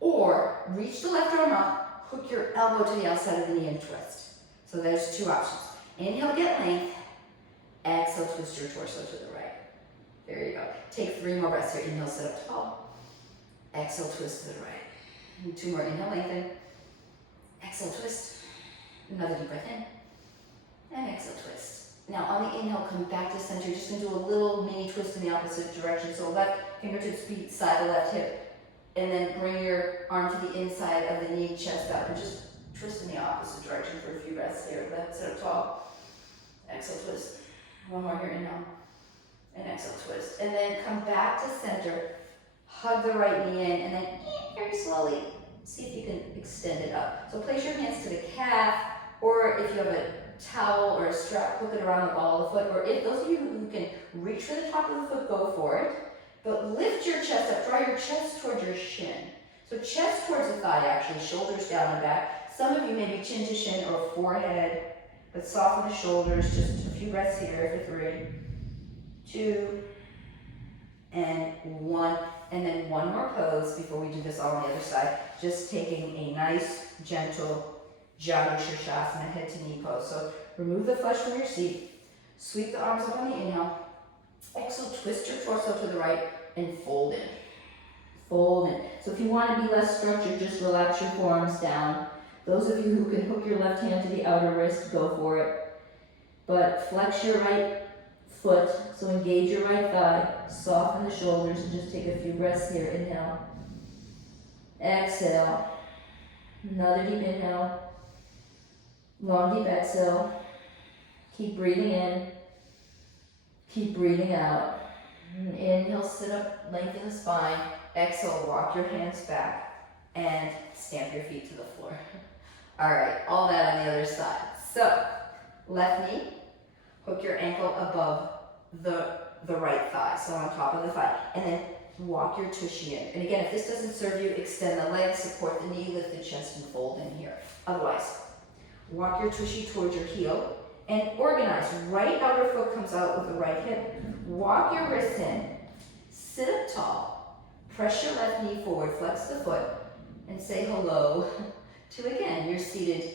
or reach the left arm up, hook your elbow to the outside of the knee and twist. So there's 2 options. Inhale, get length. Exhale, twist your torso to the right. There you go. Take 3 more breaths here. Inhale, sit up tall. Exhale, twist to the right. And 2 more. Inhale, lengthen. Exhale, twist. Another deep breath in. And exhale, twist. Now on the inhale, come back to center. You're just going to do a little mini twist in the opposite direction. So left fingertips beat side of left hip. And then bring your arm to the inside of the knee, chest up. And just twist in the opposite direction for a few breaths here. Left, sit up tall. Exhale, twist. 1 more here, inhale. And exhale, twist. And then come back to center. Hug the right knee in. And then very slowly, see if you can extend it up. So place your hands to the calf, or if you have a towel or a strap, hook it around the ball of the foot, or if those of you who can reach for the top of the foot, go for it. But lift your chest up, draw your chest towards your shin. So chest towards the thigh actually, shoulders down and back. Some of you maybe chin to shin or forehead, but soften the shoulders, just a few breaths here for 3, 2, and 1. And then 1 more pose before we do this all on the other side. Just taking a nice, gentle Janu Shirshasana, head to knee pose. So remove the flesh from your seat. Sweep the arms up on the inhale. Exhale, twist your torso to the right and fold in. Fold in. So if you want to be less structured, just relax your forearms down. Those of you who can hook your left hand to the outer wrist, go for it. But flex your right foot, so engage your right thigh, soften the shoulders, and just take a few breaths here. Inhale. Exhale. Another deep inhale. Long deep exhale. Keep breathing in. Keep breathing out. And inhale, sit up, lengthen the spine. Exhale, walk your hands back and stamp your feet to the floor. All right, all that on the other side. So, left knee, hook your ankle above the right thigh, so on top of the thigh, and then walk your tushy in. And again, if this doesn't serve you, extend the legs, support the knee, lift the chest, and fold in here. Otherwise, walk your tushy towards your heel, and organize. Right outer foot comes out with the right hip. Walk your wrists in, sit up tall, press your left knee forward, flex the foot, and say hello to, again, your seated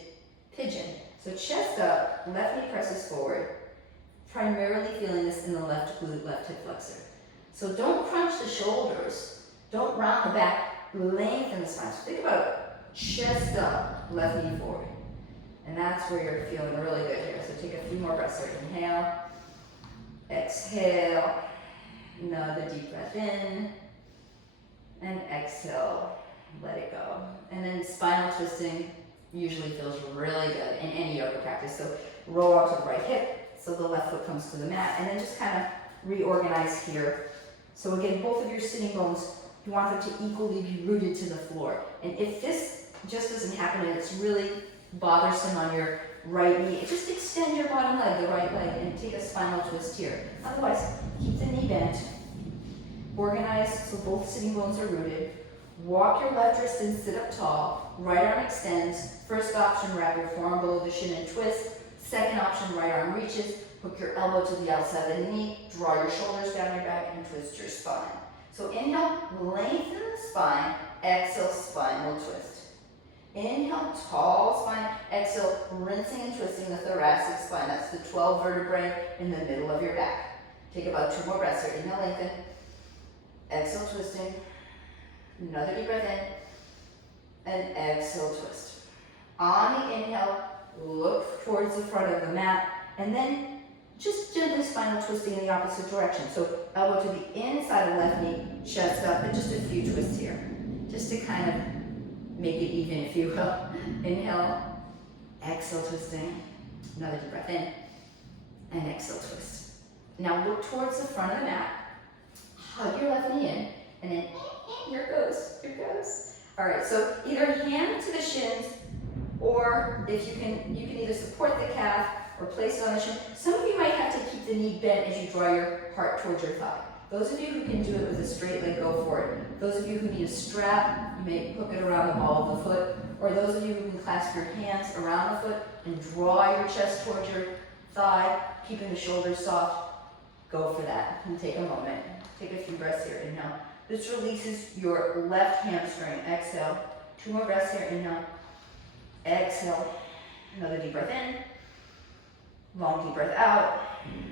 pigeon. So chest up, left knee presses forward, primarily feeling this in the left glute, left hip flexor. So don't crunch the shoulders, don't round the back, lengthen the spine. So think about it, chest up, left knee forward. And that's where you're feeling really good here. So take a few more breaths here. Inhale, exhale, another deep breath in, and exhale, let it go. And then spinal twisting usually feels really good in any yoga practice. So roll out to the right hip, so the left foot comes to the mat, and then just kind of reorganize here. So again, both of your sitting bones, you want them to equally be rooted to the floor. And if this just doesn't happen and it's really bothersome on your right knee, just extend your bottom leg, the right leg, and take a spinal twist here. Otherwise, keep the knee bent. Organize so both sitting bones are rooted. Walk your left wrist and sit up tall. Right arm extends. First option, wrap your forearm below the shin and twist. Second option, right arm reaches. Hook your elbow to the outside of the knee. Draw your shoulders down your back and twist your spine. So inhale, lengthen the spine. Exhale, spinal twist. Inhale, tall spine. Exhale, rinsing and twisting the thoracic spine. That's the 12 vertebrae in the middle of your back. Take about 2 more breaths here. Inhale, lengthen. Exhale, twisting. Another deep breath in. And exhale, twist. On the inhale, look towards the front of the mat. And then just gently spinal twisting in the opposite direction. So elbow to the inside of the left knee, chest up, and just a few twists here. Just to kind of make it even, if you will. Inhale, exhale, twisting. Another deep breath in. And exhale, twist. Now look towards the front of the mat. Hug your left knee in. And then, here it goes, here it goes. All right, so either hand to the shins, or if you can either support the calf or place it on the shin. Some of you might have to keep the knee bent as you draw your heart towards your thigh. Those of you who can do it with a straight leg, go for it. Those of you who need a strap, you may hook it around the ball of the foot, or those of you who can clasp your hands around the foot and draw your chest towards your thigh, keeping the shoulders soft, go for that. And take a moment. Take a few breaths here. Inhale. This releases your left hamstring. Exhale. 2 more breaths here. Inhale. Exhale. Another deep breath in. Long deep breath out.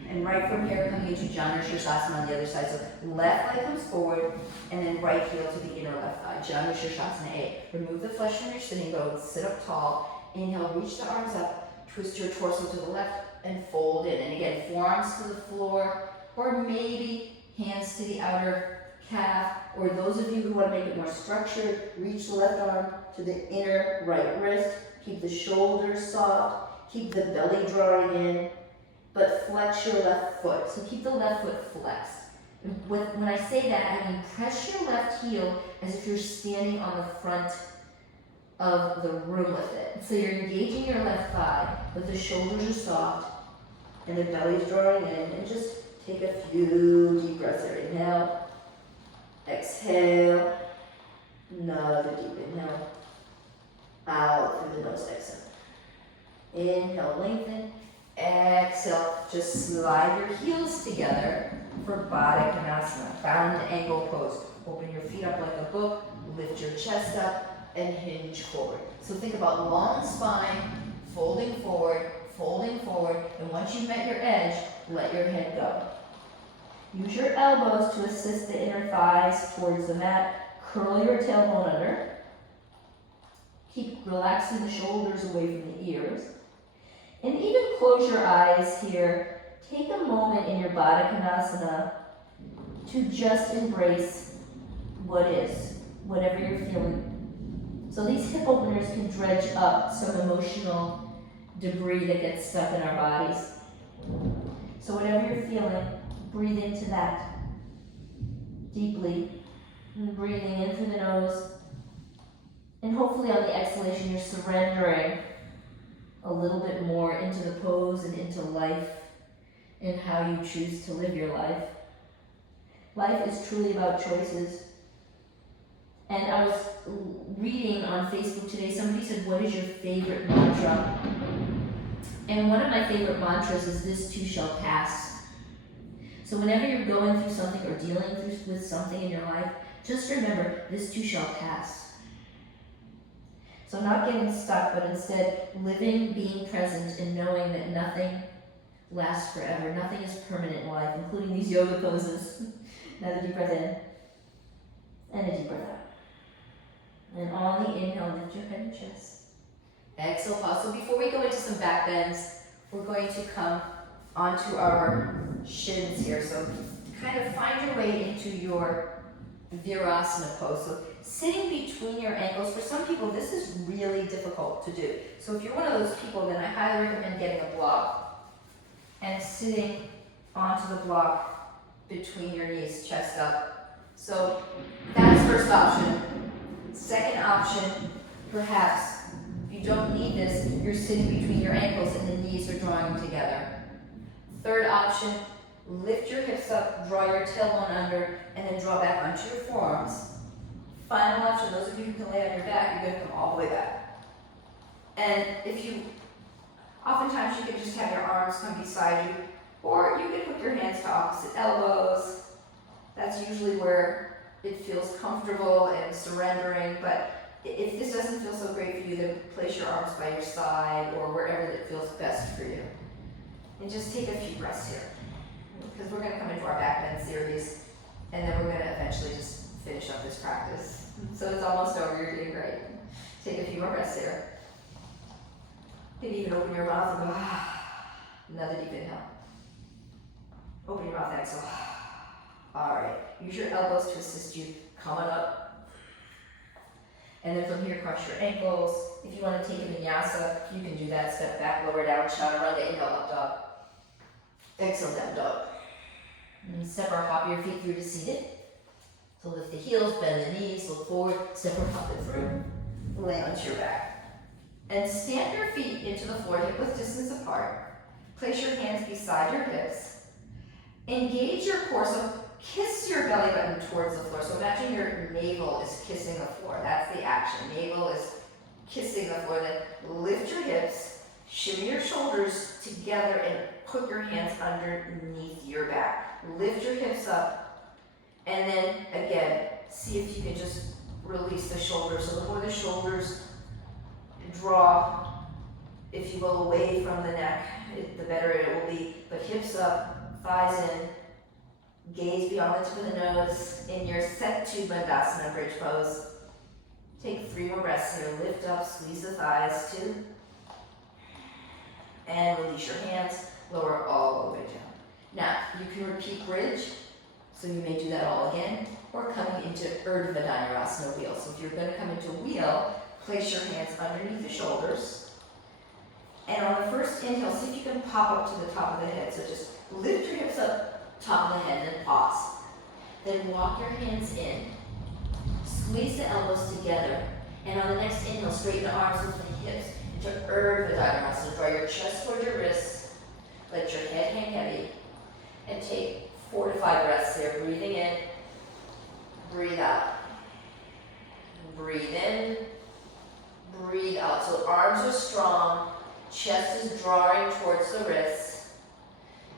And right from here, coming into Janu Sirsasana on the other side. So left leg comes forward, and then right heel to the inner left thigh. Janu Sirsasana A. Remove the flesh from your sitting bones. Sit up tall. Inhale, reach the arms up. Twist your torso to the left and fold in. And again, forearms to the floor, or maybe hands to the outer calf, or those of you who want to make it more structured, reach the left arm to the inner right wrist. Keep the shoulders soft. Keep the belly drawing in, but flex your left foot. So keep the left foot flexed. And when I say that, I mean press your left heel as if you're standing on the front of the room with it. So you're engaging your left thigh, but the shoulders are soft and the belly's drawing in. And just take a few deep breaths here. Inhale, exhale, another deep inhale, out through the nose, exhale. Inhale, lengthen, exhale, just slide your heels together for Baddha Konasana, bound ankle pose. Open your feet up like a book, lift your chest up, and hinge forward. So think about long spine, folding forward, and once you've met your edge, let your head go. Use your elbows to assist the inner thighs towards the mat. Curl your tailbone under. Keep relaxing the shoulders away from the ears. And even close your eyes here. Take a moment in your Baddha Konasana to just embrace what is, whatever you're feeling. So these hip openers can dredge up some emotional debris that gets stuck in our bodies. So whatever you're feeling, breathe into that deeply. And breathing in through the nose. And hopefully on the exhalation, you're surrendering a little bit more into the pose and into life and how you choose to live your life. Life is truly about choices. And I was reading on Facebook today, somebody said, what is your favorite mantra? And one of my favorite mantras is, this too shall pass. So whenever you're going through something or dealing with something in your life, just remember, this too shall pass. So not getting stuck, but instead living, being present, and knowing that nothing lasts forever. Nothing is permanent in life, including these yoga poses. Another deep breath in, and a deep breath out. And on the inhale, lift your head and chest. Exhale, pause. So before we go into some back bends, we're going to come onto our shins here. So kind of find your way into your Virasana pose. So sitting between your ankles, for some people this is really difficult to do. So if you're one of those people, then I highly recommend getting a block and sitting onto the block between your knees, chest up. So that's first option. Second option, perhaps, if you don't need this, you're sitting between your ankles and the knees are drawing together. Third option, lift your hips up, draw your tailbone under, and then draw back onto your forearms. Final option, those of you who can lay on your back, you're gonna come all the way back. And oftentimes you can just have your arms come beside you, or you can hook your hands to opposite elbows. That's usually where it feels comfortable and surrendering, but if this doesn't feel so great for you, then place your arms by your side or wherever that feels best for you. And just take a few breaths here, because we're gonna come into our back bend series, and then we're gonna eventually just finish up this practice. So it's almost over, you're doing great. Take a few more breaths here. Maybe even open your mouth and go, another deep inhale. Open your mouth, exhale. All right, use your elbows to assist you coming up. And then from here, cross your ankles. If you want to take a vinyasa, you can do that. Step back, lower down, chaturanga, inhale, up dog. Exhale, down dog. And step or hop your feet through to seated. So lift the heels, bend the knees, look forward, step or hop it through. Lay onto your back. And stamp your feet into the floor, hip width distance apart. Place your hands beside your hips. Engage your core, so kiss your belly button towards the floor. So imagine your navel is kissing the floor. That's the action. Navel is kissing the floor. Then lift your hips, shimmy your shoulders together, and put your hands underneath your back. Lift your hips up, and then again, see if you can just release the shoulders. So the more the shoulders draw, if you will, away from the neck, the better it will be. But hips up, thighs in. Gaze beyond the tip of the nose in your Setu Bandhasana bridge pose. Take 3 more breaths here. Lift up, squeeze the thighs, 2. And release your hands, lower all the way down. Now, you can repeat bridge, so you may do that all again, or coming into Urdhva Dhanurasana wheel. So if you're going to come into wheel, place your hands underneath the shoulders. And on the first inhale, see if you can pop up to the top of the head. So just lift your hips up, top of the head, then pause. Then walk your hands in. Squeeze the elbows together. And on the next inhale, straighten the arms with the hips into Urdhva Dhanurasana. Draw your chest toward your wrists. Let your head hang heavy. And take 4 to 5 breaths there. Breathing in. Breathe out. Breathe in. Breathe out. So arms are strong. Chest is drawing towards the wrists.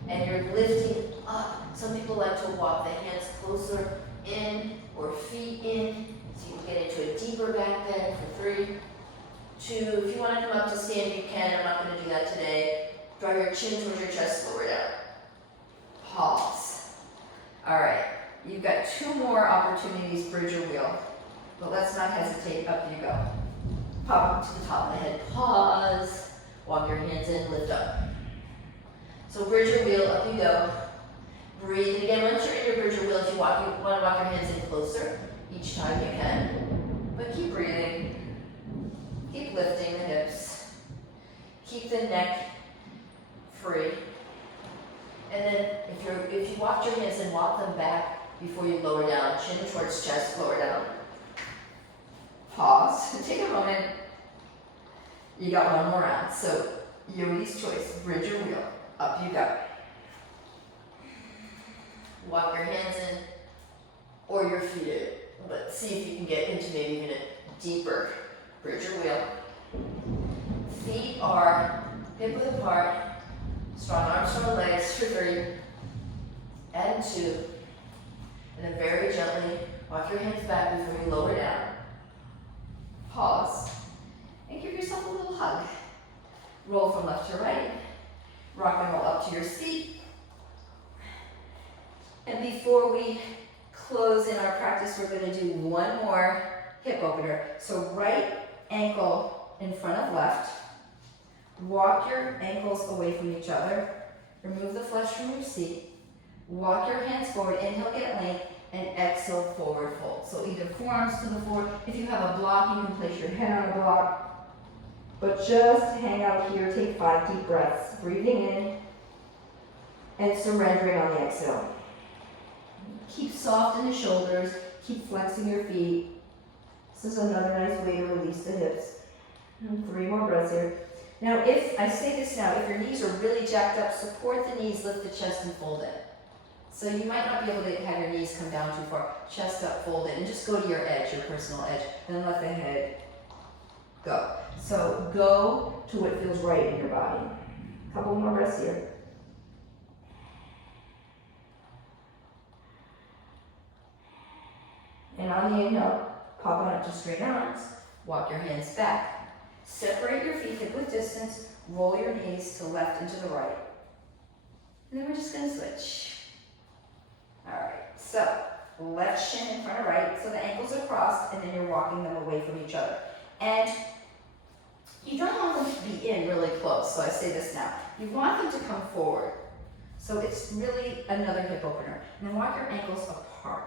And you're lifting up. Some people like to walk the hands closer in or feet in, so you can get into a deeper back bend for 3, 2. If you want to come up to stand, you can. I'm not going to do that today. Draw your chin towards your chest, lower down. Pause. All right, you've got 2 more opportunities, bridge or wheel, but let's not hesitate. Up you go. Pop up to the top of the head. Pause. Walk your hands in, lift up. So bridge or wheel, up you go. Breathe. And again, once you're in your bridge or wheel, if you want to walk your hands in closer each time you can. But keep breathing. Keep lifting the hips. Keep the neck free. And then if you walked your hands in, walk them back before you lower down. Chin towards chest, lower down. Pause. Take a moment. You got 1 more round. So Yogi's choice, bridge or wheel. Up you go. Walk your hands in or your feet in, but see if you can get into maybe even a deeper bridge or wheel. Feet are hip width apart, strong arms, strong legs for 3 and 2. And then very gently walk your hands back before you lower down. Pause and give yourself a little hug. Roll from left to right. Rock and roll up to your seat. And before we close in our practice, we're going to do 1 more hip opener. So right ankle in front of left. Walk your ankles away from each other. Remove the flesh from your seat. Walk your hands forward. Inhale, get length, and exhale, forward fold. So either forearms to the floor. If you have a block, you can place your head on a block. But just hang out here. Take 5 deep breaths. Breathing in and surrendering on the exhale. Keep soft in the shoulders. Keep flexing your feet. This is another nice way to release the hips. And 3 more breaths here. Now, if I say this now, if your knees are really jacked up, support the knees, lift the chest, and fold it. So you might not be able to have your knees come down too far. Chest up, folded, and just go to your edge, your personal edge. Then let the head go. So go to what feels right in your body. Couple more breaths here. And on the inhale, pop on up to straight arms. Walk your hands back. Separate your feet hip width distance. Roll your knees to left and to the right. And then we're just going to switch. Alright, so left shin in front of right, so the ankles are crossed, and then you're walking them away from each other. And you don't want them to be in really close, so I say this now. You want them to come forward. So it's really another hip opener. And then walk your ankles apart.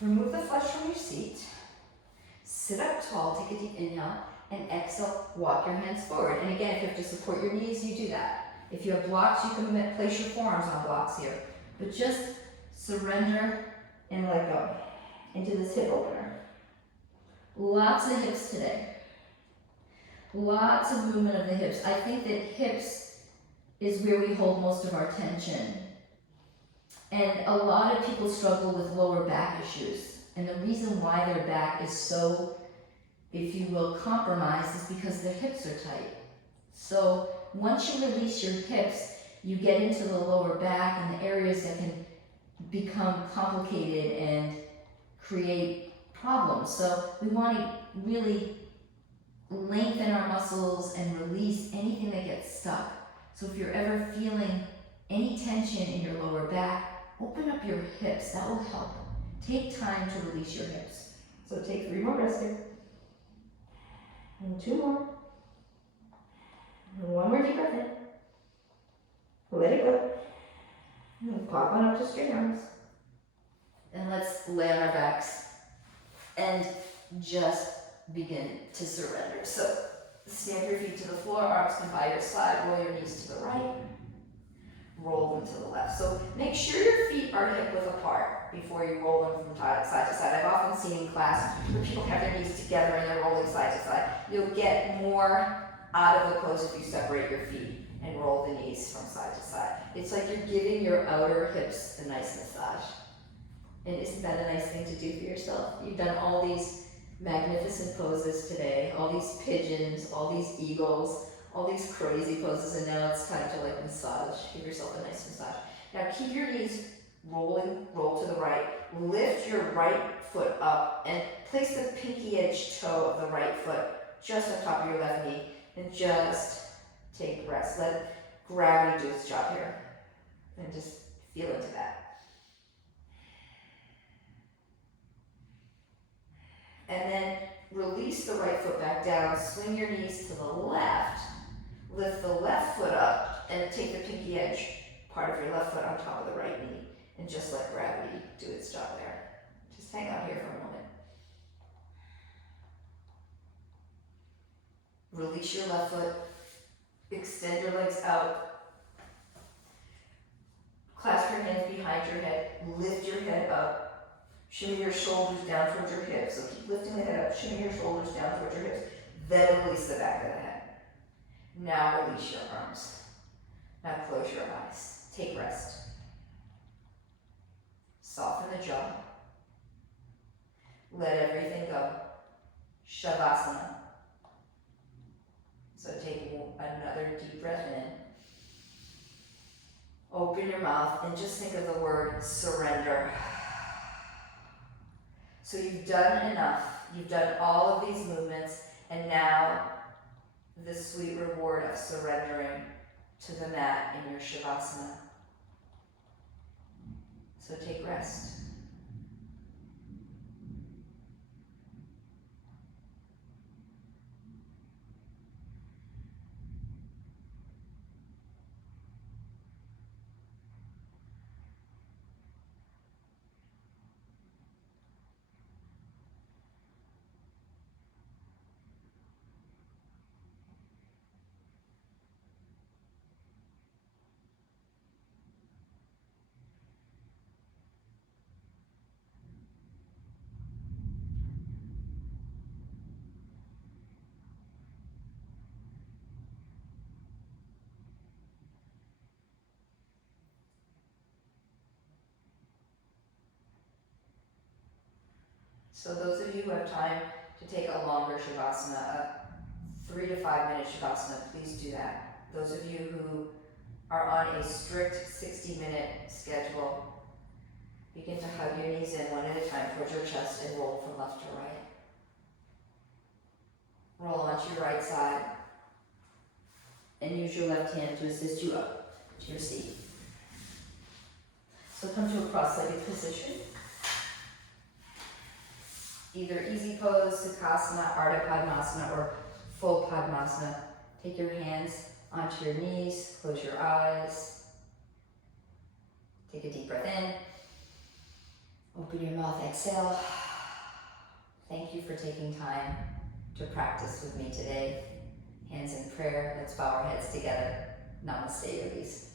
Remove the flesh from your seat. Sit up tall, take a deep inhale, and exhale, walk your hands forward. And again, if you have to support your knees, you do that. If you have blocks, you can place your forearms on blocks here. But just surrender and let go into this hip opener. Lots of hips today. Lots of movement of the hips. I think that hips is where we hold most of our tension. And a lot of people struggle with lower back issues. And the reason why their back is so, if you will, compromised is because their hips are tight. So once you release your hips, you get into the lower back and the areas that can become complicated and create problems. So we want to really lengthen our muscles and release anything that gets stuck. So if you're ever feeling any tension in your lower back, open up your hips. That will help. Take time to release your hips. So take 3 more breaths here. And 2 more. And 1 more deep breath in. Let it go. And pop on up to straight arms. And let's lay on our backs and just begin to surrender. So stamp your feet to the floor, arms come by your side, roll your knees to the right, roll them to the left. So make sure your feet are hip width apart before you roll them from side to side. I've often seen in class where people have their knees together and they're rolling side to side. You'll get more out of the pose if you separate your feet and roll the knees from side to side. It's like you're giving your outer hips a nice massage. And isn't that a nice thing to do for yourself? You've done all these magnificent poses today, all these pigeons, all these eagles, all these crazy poses, and now it's time to like massage. Give yourself a nice massage. Now keep your knees rolling, roll to the right. Lift your right foot up and place the pinky edge toe of the right foot just on top of your left knee, and just take rest. Let gravity do its job here, and just feel into that. And then release the right foot back down, swing your knees to the left, lift the left foot up, and take the pinky edge part of your left foot on top of the right knee, and just let gravity do its job there. Just hang out here for a moment. Release your left foot, extend your legs out, clasp your hands behind your head, lift your head up, shimmy your shoulders down towards your hips. So keep lifting the head up, shimmy your shoulders down towards your hips, then release the back of the head. Now release your arms. Now close your eyes. Take rest. Soften the jaw. Let everything go. Shavasana. So take another deep breath in. Open your mouth and just think of the word surrender. So you've done enough. You've done all of these movements, and now the sweet reward of surrendering to the mat in your Shavasana. So take rest. So those of you who have time to take a longer Shavasana, a 3 to 5 minute Shavasana, please do that. Those of you who are on a strict 60-minute schedule, begin to hug your knees in one at a time towards your chest and roll from left to right. Roll onto your right side and use your left hand to assist you up to your seat. So come to a cross-legged position. Either easy pose, Sukhasana, Ardha Padmasana, or full Padmasana. Take your hands onto your knees, close your eyes. Take a deep breath in. Open your mouth, exhale. Thank you for taking time to practice with me today. Hands in prayer, let's bow our heads together. Namaste, yogis.